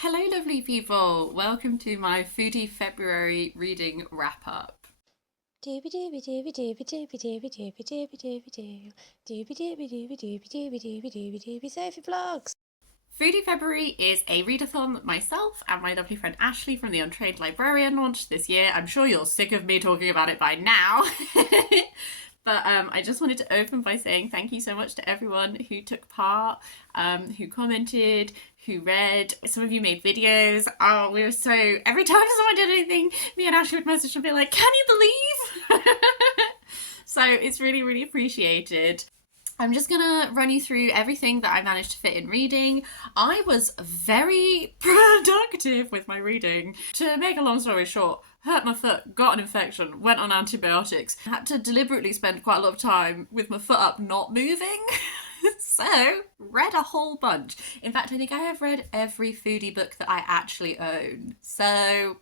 Hello, lovely people. Welcome to my Foodie February reading wrap up. Dooby dooby dooby dooby dooby dooby dooby dooby dooby doo. Dooby dooby dooby dooby dooby dooby dooby dooby Sophie Vlogs. Foodie February is a readathon that myself and my lovely friend Ashley from the Untrained Librarian launched this year. I'm sure you're sick of me talking about it by now. But I just wanted to open by saying thank you so much to everyone who took part, who commented, who read. Some of you made videos. Oh, we were so... Every time someone did anything, me and Ashley would message and be like, can you believe? So it's really, really appreciated. I'm just gonna run you through everything that I managed to fit in reading. I was very productive with my reading. To make a long story short, hurt my foot, got an infection, went on antibiotics, had to deliberately spend quite a lot of time with my foot up not moving. So, read a whole bunch. In fact, I think I have read every foodie book that I actually own. So,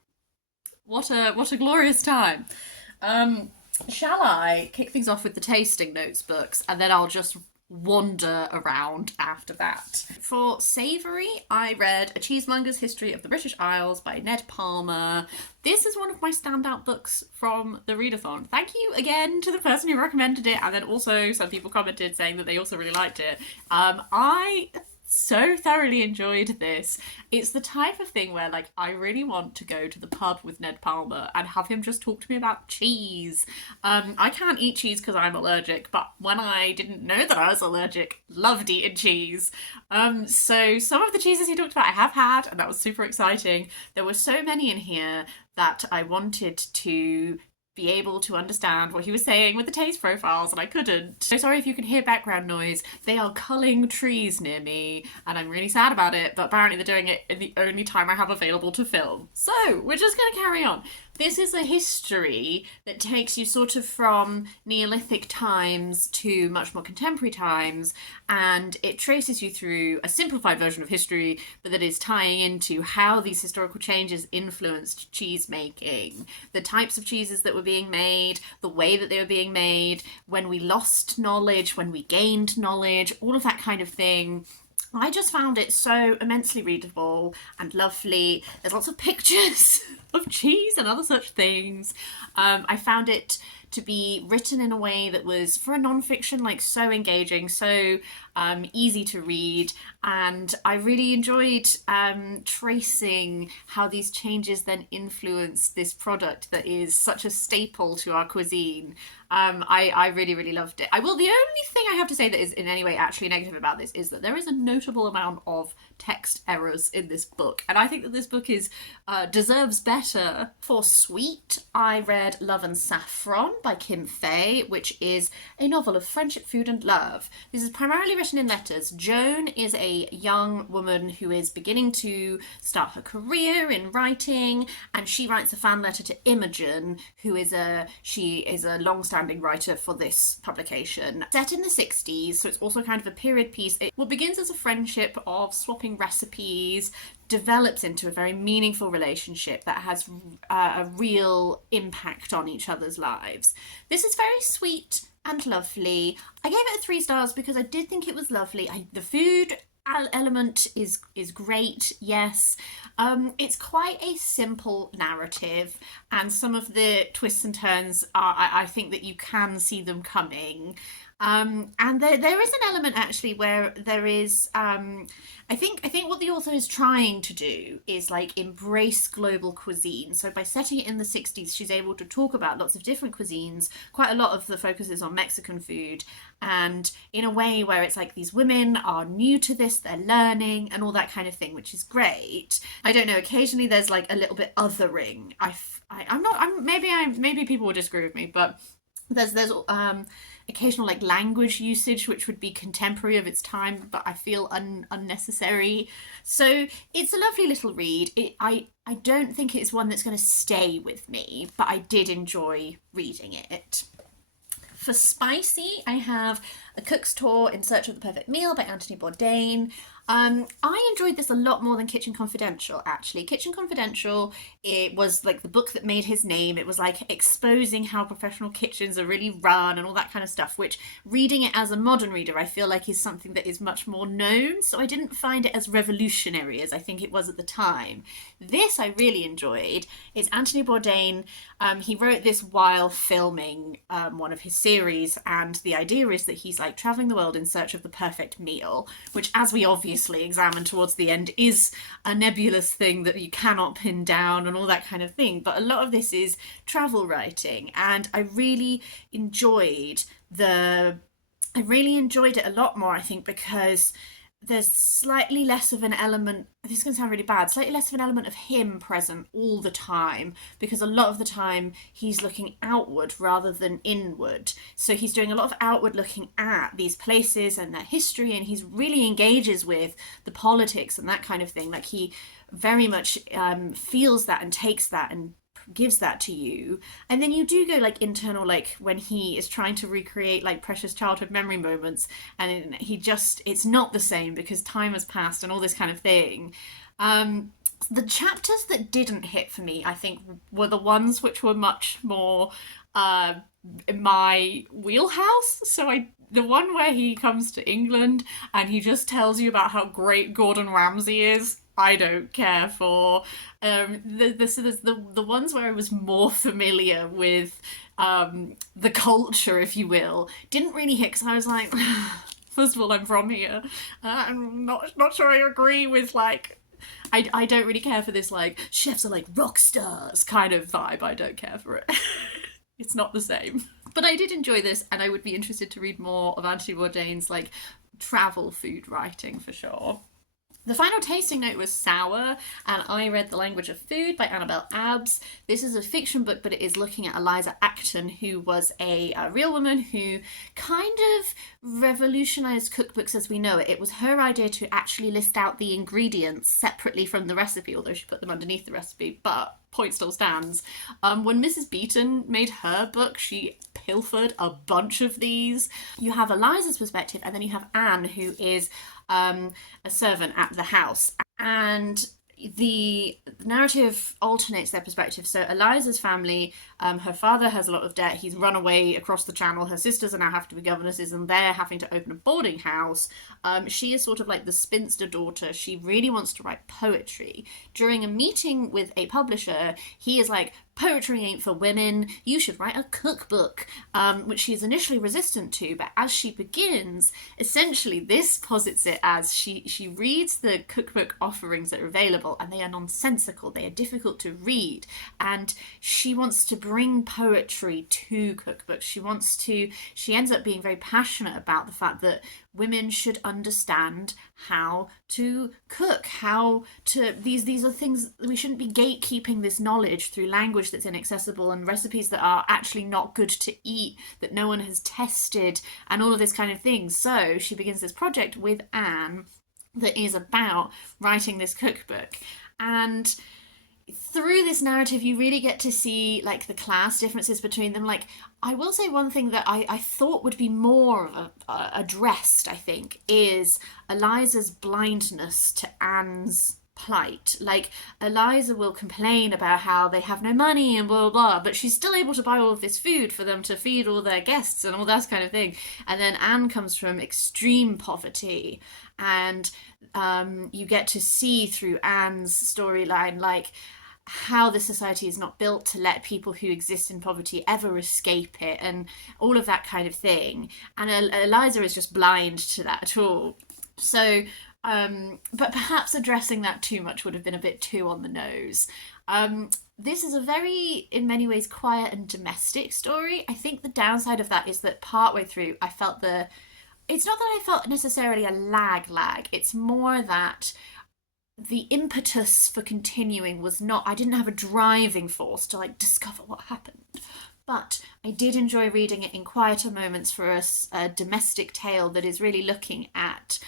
what a glorious time. Shall I kick things off with the tasting notes books and then I'll just wander around after that. For savoury, I read A Cheesemonger's History of the British Isles by Ned Palmer. This is one of my standout books from the readathon. Thank you again to the person who recommended it, and then also some people commented saying that they also really liked it. I so thoroughly enjoyed this. It's the type of thing where, like, I really want to go to the pub with Ned Palmer and have him just talk to me about cheese. I can't eat cheese because I'm allergic, but when I didn't know that I was allergic, loved eating cheese. So some of the cheeses he talked about I have had, and that was super exciting. There were so many in here that I wanted to be able to understand what he was saying with the taste profiles, and I couldn't. So sorry if you can hear background noise. They are culling trees near me, and I'm really sad about it, but apparently they're doing it in the only time I have available to film. So, we're just gonna carry on. This is a history that takes you sort of from Neolithic times to much more contemporary times, and it traces you through a simplified version of history, but that is tying into how these historical changes influenced cheese making, the types of cheeses that were being made, the way that they were being made, when we lost knowledge, when we gained knowledge, all of that kind of thing. I just found it so immensely readable and lovely. There's lots of pictures of cheese and other such things. I found it to be written in a way that was, for a non-fiction, like so engaging, so easy to read, and I really enjoyed tracing how these changes then influence this product that is such a staple to our cuisine. I really, really loved it. The only thing I have to say that is in any way actually negative about this is that there is a notable amount of text errors in this book, and I think that this book is deserves better. For sweet, I read Love and Saffron by Kim Fay, which is a novel of friendship, food, and love. This is primarily written in letters. Joan is a young woman who is beginning to start her career in writing, and she writes a fan letter to Imogen, who is a long-standing writer for this publication. Set in the 60s, so it's also kind of a period piece. It begins as a friendship of swapping recipes, develops into a very meaningful relationship that has a real impact on each other's lives. This is very sweet and lovely. I gave it 3 stars because I did think it was lovely. The food element is great, yes. It's quite a simple narrative, and some of the twists and turns are, I think that you can see them coming. And there is an element actually where there is I think what the author is trying to do is like embrace global cuisine. So by setting it in the 60s, she's able to talk about lots of different cuisines. Quite a lot of the focus is on Mexican food, and in a way where it's like these women are new to this, they're learning and all that kind of thing, which is great. I don't know, occasionally there's like a little bit othering. Maybe people will disagree with me, but there's occasional like language usage which would be contemporary of its time, but I feel unnecessary. So it's a lovely little read. I don't think it's one that's going to stay with me, but I did enjoy reading it. For spicy, I have A Cook's Tour in Search of the Perfect Meal by Anthony Bourdain. I enjoyed this a lot more than Kitchen Confidential, actually. Kitchen Confidential, it was like the book that made his name. It was like exposing how professional kitchens are really run and all that kind of stuff, which reading it as a modern reader, I feel like is something that is much more known. So I didn't find it as revolutionary as I think it was at the time. This I really enjoyed. It's Anthony Bourdain. He wrote this while filming one of his series, and the idea is that he's like traveling the world in search of the perfect meal, which, as we obviously examine towards the end, is a nebulous thing that you cannot pin down and all that kind of thing. But a lot of this is travel writing, and I really enjoyed it a lot more, I think, because there's slightly less of an element, this is going to sound really bad, slightly less of an element of him present all the time, because a lot of the time he's looking outward rather than inward. So he's doing a lot of outward looking at these places and their history, and he's really engages with the politics and that kind of thing. Like, he very much feels that and takes that and gives that to you. And then you do go like internal, like when he is trying to recreate like precious childhood memory moments, and it's not the same because time has passed and all this kind of thing. The chapters that didn't hit for me, I think, were the ones which were much more in my wheelhouse. So the one where he comes to England and he just tells you about how great Gordon Ramsay is, I don't care for. The ones where I was more familiar with the culture, if you will, didn't really hit, because I was like, first of all, I'm from here. I'm not sure I agree with, like, I don't really care for this, like, chefs are like rock stars kind of vibe. I don't care for it. It's not the same. But I did enjoy this, and I would be interested to read more of Anthony Bourdain's like travel food writing for sure. The final tasting note was sour, and I read The Language of Food by Annabel Abbs. This is a fiction book, but it is looking at Eliza Acton, who was a real woman who kind of revolutionised cookbooks as we know it. It was her idea to actually list out the ingredients separately from the recipe, although she put them underneath the recipe, but point still stands. When Mrs. Beeton made her book, she pilfered a bunch of these. You have Eliza's perspective, and then you have Anne, who is a servant at the house, and the narrative alternates their perspective. So Eliza's family, her father has a lot of debt, he's run away across the channel, her sisters are now have to be governesses and they're having to open a boarding house. She is sort of like the spinster daughter. She really wants to write poetry. During a meeting with a publisher, he is like, poetry ain't for women, you should write a cookbook, which she is initially resistant to, but as she begins, essentially this posits it as she reads the cookbook offerings that are available, and they are nonsensical, they are difficult to read, and she wants to bring poetry to cookbooks. She ends up being very passionate about the fact that women should understand how to cook, these are things, we shouldn't be gatekeeping this knowledge through language that's inaccessible and recipes that are actually not good to eat, that no one has tested, and all of this kind of thing. So she begins this project with Anne that is about writing this cookbook, and through this narrative you really get to see like the class differences between them. Like, I will say one thing that I thought would be more addressed, I think, is Eliza's blindness to Anne's plight. Like, Eliza will complain about how they have no money and blah, blah, blah, but she's still able to buy all of this food for them to feed all their guests and all that kind of thing. And then Anne comes from extreme poverty, and you get to see through Anne's storyline, like, how the society is not built to let people who exist in poverty ever escape it, and all of that kind of thing. And Eliza is just blind to that at all. So, but perhaps addressing that too much would have been a bit too on the nose. This is a very, in many ways, quiet and domestic story. I think the downside of that is that partway through, I felt it's not that I felt necessarily a lag. It's more that the impetus for continuing was not, I didn't have a driving force to like discover what happened. But I did enjoy reading it in quieter moments for a domestic tale that is really looking at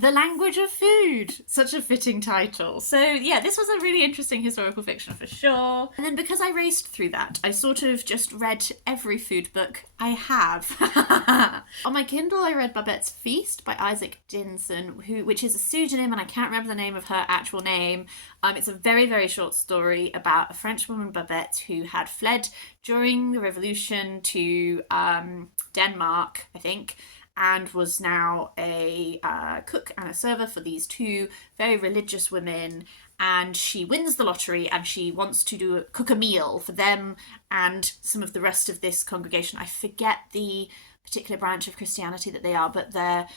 The Language of Food. Such a fitting title. So yeah, this was a really interesting historical fiction for sure. And then because I raced through that, I sort of just read every food book I have. On my Kindle, I read Babette's Feast by Isak Dineson, which is a pseudonym, and I can't remember the name of her actual name. It's a very, very short story about a French woman, Babette, who had fled during the revolution to Denmark, I think, and was now a cook and a server for these two very religious women. And she wins the lottery and she wants to cook a meal for them and some of the rest of this congregation. I forget the particular branch of Christianity that they are, but they're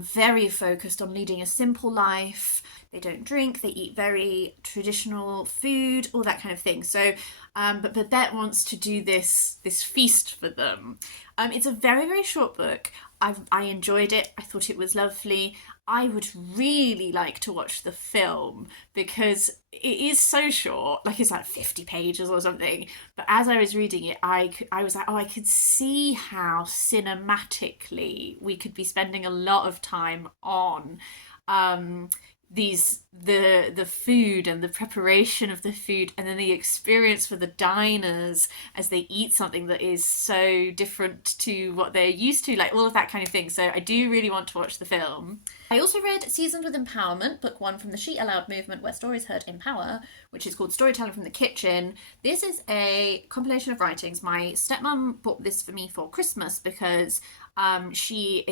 very focused on leading a simple life. They don't drink, they eat very traditional food, all that kind of thing. So, but Babette wants to do this feast for them. It's a very, very short book. I enjoyed it. I thought it was lovely. I would really like to watch the film because it is so short, like it's like 50 pages or something. But as I was reading it, I was like, oh, I could see how cinematically we could be spending a lot of time on the food and the preparation of the food, and then the experience for the diners as they eat something that is so different to what they're used to, like all of that kind of thing. So I do really want to watch the film. I also read Seasoned with Empowerment, book 1 from the She Aloud movement, where stories heard empower, which is called Storytelling from the Kitchen. This is a compilation of writings. My stepmom bought this for me for Christmas because she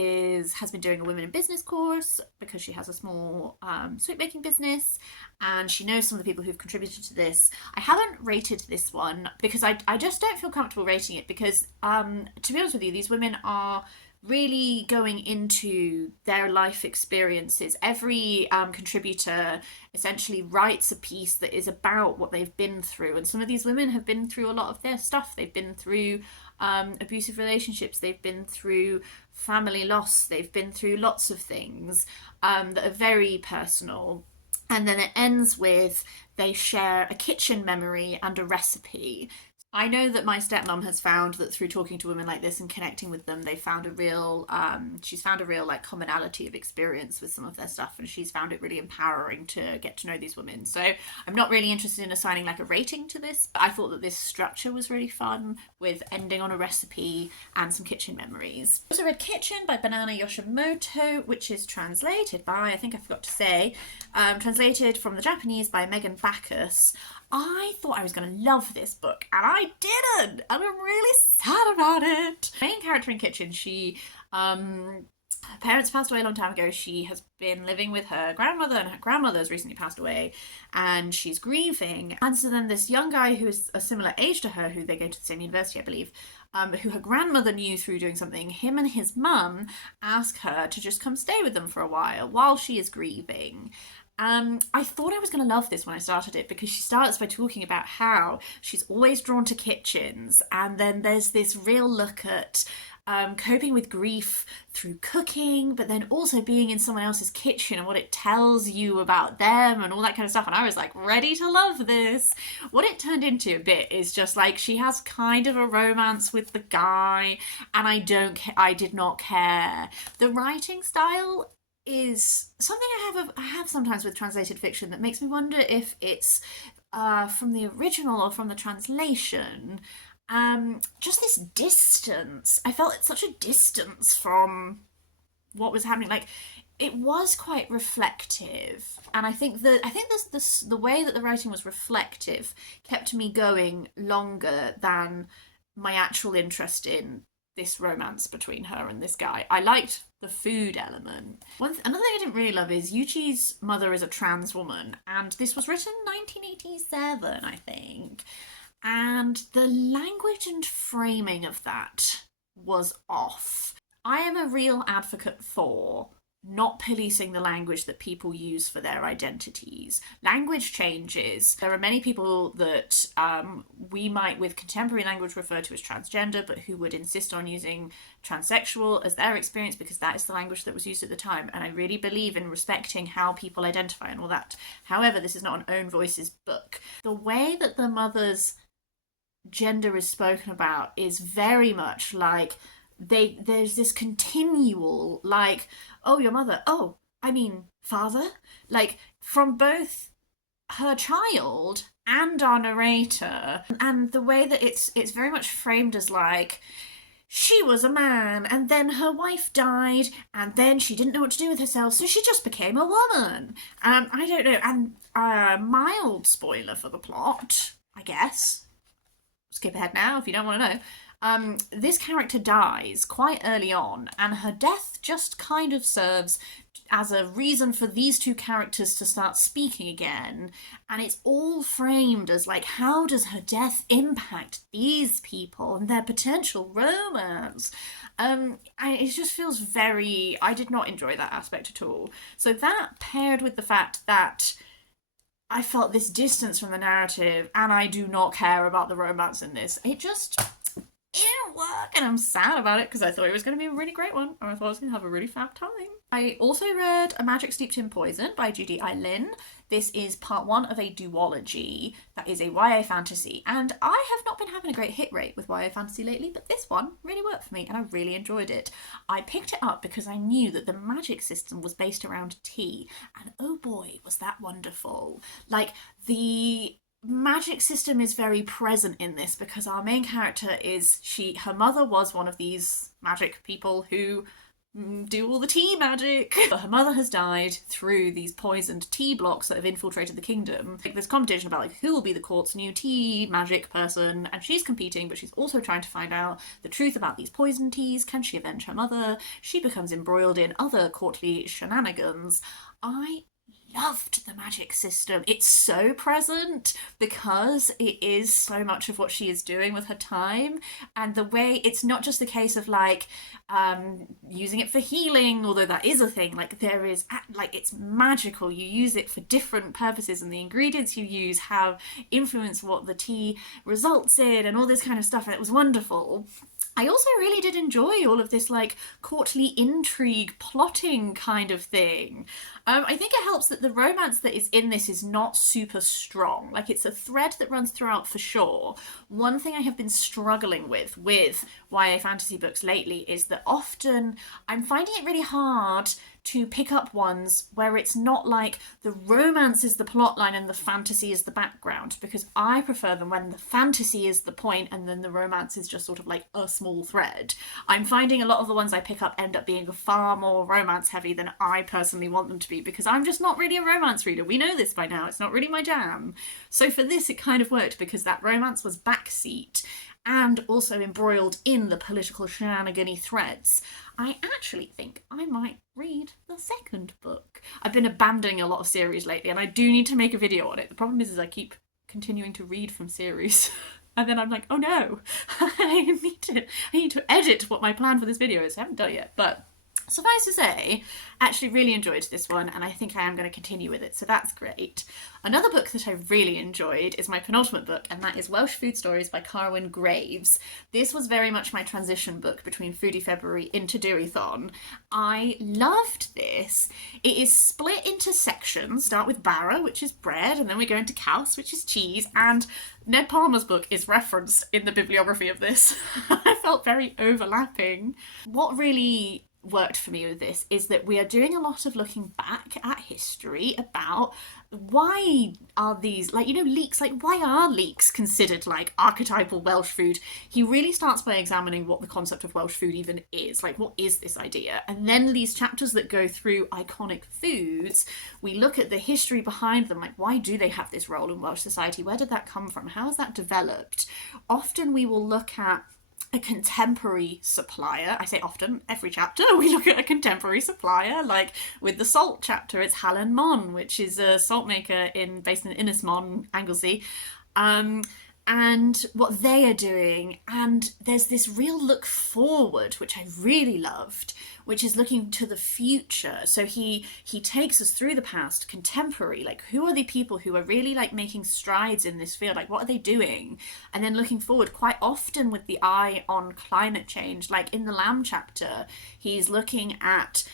has been doing a women in business course because she has a small sweet baking business, and she knows some of the people who've contributed to this. I haven't rated this one because I just don't feel comfortable rating it because to be honest with you, these women are really going into their life experiences. Every contributor essentially writes a piece that is about what they've been through, and some of these women have been through a lot of their stuff. They've been through abusive relationships, they've been through family loss, they've been through lots of things that are very personal. And then it ends with they share a kitchen memory and a recipe. I know that my stepmom has found that through talking to women like this and connecting with them, they found she's found a real like commonality of experience with some of their stuff, and she's found it really empowering to get to know these women. So I'm not really interested in assigning like a rating to this, but I thought that this structure was really fun with ending on a recipe and some kitchen memories. I also read Kitchen by Banana Yoshimoto, which is translated by, I think I forgot to say, translated from the Japanese by Megan Bacchus. I thought I was going to love this book, and I didn't, and I'm really sad about it. Main character in Kitchen, her parents passed away a long time ago. She has been living with her grandmother, and her grandmother has recently passed away, and she's grieving. And so then this young guy who is a similar age to her, who they go to the same university, I believe, who her grandmother knew through doing something, him and his mum ask her to just come stay with them for a while she is grieving. I thought I was going to love this when I started it because she starts by talking about how she's always drawn to kitchens, and then there's this real look at coping with grief through cooking, but then also being in someone else's kitchen and what it tells you about them and all that kind of stuff. And I was like ready to love this. What it turned into a bit is just like she has kind of a romance with the guy, and I did not care. The writing style is something I have sometimes with translated fiction that makes me wonder if it's from the original or from the translation. Just this distance. I felt it's such a distance from what was happening. Like, it was quite reflective, and I think this the way that the writing was reflective kept me going longer than my actual interest in this romance between her and this guy. I liked the food element. Another thing I didn't really love is Yuchi's mother is a trans woman, and this was written in 1987, I think. And the language and framing of that was off. I am a real advocate for not policing the language that people use for their identities. Language changes. There are many people that we might, with contemporary language, refer to as transgender, but who would insist on using transsexual as their experience because that is the language that was used at the time. And I really believe in respecting how people identify and all that. However, this is not an Own Voices book. The way that the mother's gender is spoken about is very much like there's this continual like, oh, your mother, oh, father, like from both her child and our narrator, and the way that it's very much framed as like she was a man and then her wife died and then she didn't know what to do with herself, so she just became a woman. I don't know, and mild spoiler for the plot, I guess. Skip ahead now if you don't want to know. This character dies quite early on, and her death just kind of serves as a reason for these two characters to start speaking again. And it's all framed as like, how does her death impact these people and their potential romance? It just feels very... I did not enjoy that aspect at all. So that, paired with the fact that I felt this distance from the narrative, and I do not care about the romance in this, it just... it didn't work, and I'm sad about it because I thought it was going to be a really great one, and I thought I was going to have a really fab time. I also read A Magic Steeped in Poison by Judy. This is part one of a duology that is a YA fantasy, and I have not been having a great hit rate with YA fantasy lately, but this one really worked for me and I really enjoyed it. I picked it up because I knew that the magic system was based around tea, and oh boy, was that wonderful. Like, the magic system is very present in this because our main character is her mother was one of these magic people who do all the tea magic. But her mother has died through these poisoned tea blocks that have infiltrated the kingdom. Like, there's competition about like who will be the court's new tea magic person, and she's competing, but she's also trying to find out the truth about these poisoned teas. Can she avenge her mother? She becomes embroiled in other courtly shenanigans. I loved the magic system. It's so present because it is so much of what she is doing with her time, and the way it's not just a case of like using it for healing, although that is a thing. Like, there is like, it's magical. You use it for different purposes, and the ingredients you use have influence what the tea results in and all this kind of stuff, and it was wonderful. I also really did enjoy all of this like courtly intrigue plotting kind of thing. I think it helps that the romance that is in this is not super strong. Like, it's a thread that runs throughout for sure. One thing I have been struggling with YA fantasy books lately is that often I'm finding it really hard to pick up ones where it's not like the romance is the plotline and the fantasy is the background, because I prefer them when the fantasy is the point and then the romance is just sort of like a small thread. I'm finding a lot of the ones I pick up end up being far more romance heavy than I personally want them to be, because I'm just not really a romance reader. We know this by now. It's not really my jam. So for this, it kind of worked because that romance was backseat and also embroiled in the political shenanigan-y threads. I actually think I might read the second book. I've been abandoning a lot of series lately, and I do need to make a video on it. The problem is I keep continuing to read from series. And then I'm like, oh no, I need to edit what my plan for this video is. I haven't done it yet, but suffice to say, I actually really enjoyed this one, and I think I am going to continue with it, so that's great. Another book that I really enjoyed is my penultimate book, and that is Welsh Food Stories by Carwyn Graves. This was very much my transition book between Foodie February into Deweython. I loved this. It is split into sections. Start with Barra, which is bread, and then we go into Caws, which is cheese, and Ned Palmer's book is referenced in the bibliography of this. I felt very overlapping. What really worked for me with this is that we are doing a lot of looking back at history about why are these, like, you know, leeks, like, why are leeks considered like archetypal Welsh food? He really starts by examining what the concept of Welsh food even is, like, what is this idea? And then these chapters that go through iconic foods, we look at the history behind them, like, why do they have this role in Welsh society? Where did that come from? How has that developed? Often we will look at a contemporary supplier. I say often, every chapter we look at a contemporary supplier. Like with the salt chapter, it's Hallen Mon, which is a salt maker based in Ynysmon, Anglesey, and what they are doing. And there's this real look forward, which I really loved, which is looking to the future. So he takes us through the past, contemporary, like who are the people who are really like making strides in this field, like what are they doing? And then looking forward, quite often with the eye on climate change. Like in the lamb chapter, he's looking at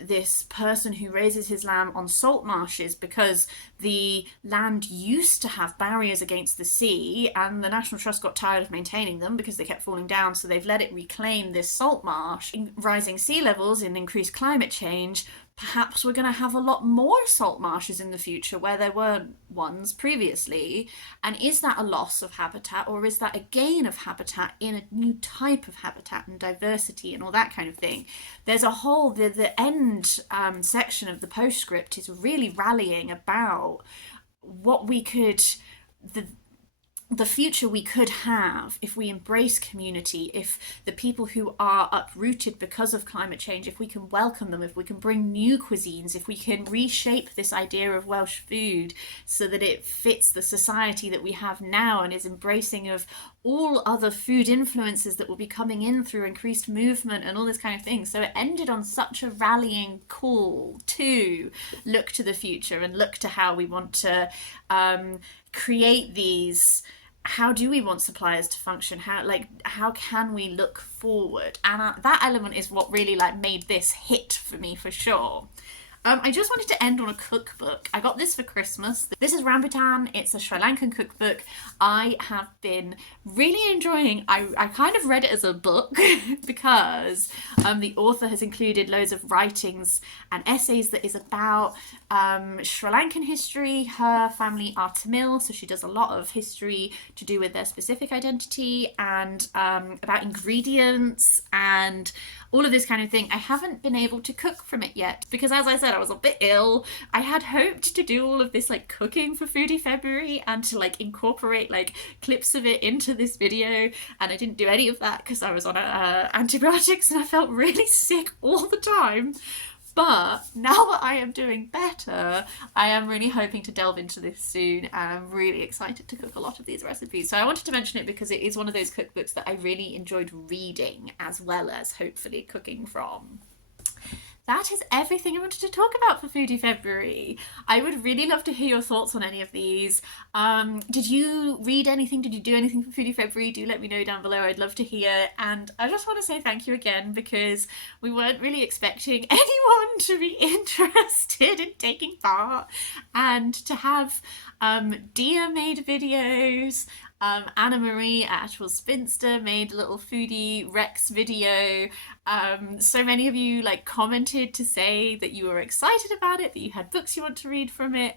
this person who raises his lamb on salt marshes because the land used to have barriers against the sea, and the National Trust got tired of maintaining them because they kept falling down, so they've let it reclaim this salt marsh. Rising sea levels and increased climate change perhaps we're going to have a lot more salt marshes in the future where there weren't ones previously. And is that a loss of habitat, or is that a gain of habitat in a new type of habitat and diversity and all that kind of thing? There's a whole, the end section of the postscript is really rallying about what we could, the future we could have if we embrace community, if the people who are uprooted because of climate change, if we can welcome them, if we can bring new cuisines, if we can reshape this idea of Welsh food so that it fits the society that we have now and is embracing of all other food influences that will be coming in through increased movement and all this kind of thing. So it ended on such a rallying call to look to the future and look to how we want to create these. How do we want suppliers to function? How can we look forward? And that element is what really made this hit for me, for sure. I just wanted to end on a cookbook. I got this for Christmas. This is Rambutan. It's a Sri Lankan cookbook. I have been really enjoying. I kind of read it as a book because the author has included loads of writings and essays that is about Sri Lankan history. Her family are Tamil, so she does a lot of history to do with their specific identity and about ingredients and all of this kind of thing. I haven't been able to cook from it yet because, as I said, I was a bit ill. I had hoped to do all of this cooking for Foodie February and to incorporate clips of it into this video, and I didn't do any of that because I was on antibiotics and I felt really sick all the time. But now that I am doing better, I am really hoping to delve into this soon, and I'm really excited to cook a lot of these recipes. So I wanted to mention it because it is one of those cookbooks that I really enjoyed reading as well as hopefully cooking from. That is everything I wanted to talk about for Foodie February. I would really love to hear your thoughts on any of these. Did you read anything? Did you do anything for Foodie February? Do let me know down below. I'd love to hear. And I just want to say thank you again because we weren't really expecting anyone to be interested in taking part, and to have Dia made videos. Anna Marie at Actual Spinster made a little foodie Rex video. So many of you commented to say that you were excited about it, that you had books you want to read from it.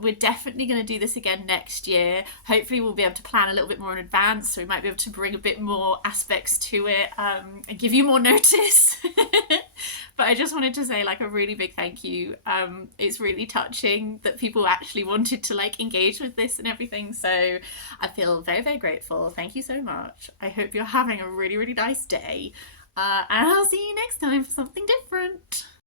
We're definitely going to do this again next year. Hopefully we'll be able to plan a little bit more in advance, so we might be able to bring a bit more aspects to it and give you more notice. But I just wanted to say a really big thank you. It's really touching that people actually wanted to engage with this and everything, so I feel very, very grateful. Thank you so much. I hope you're having a really, really nice day, and I'll see you next time for something different.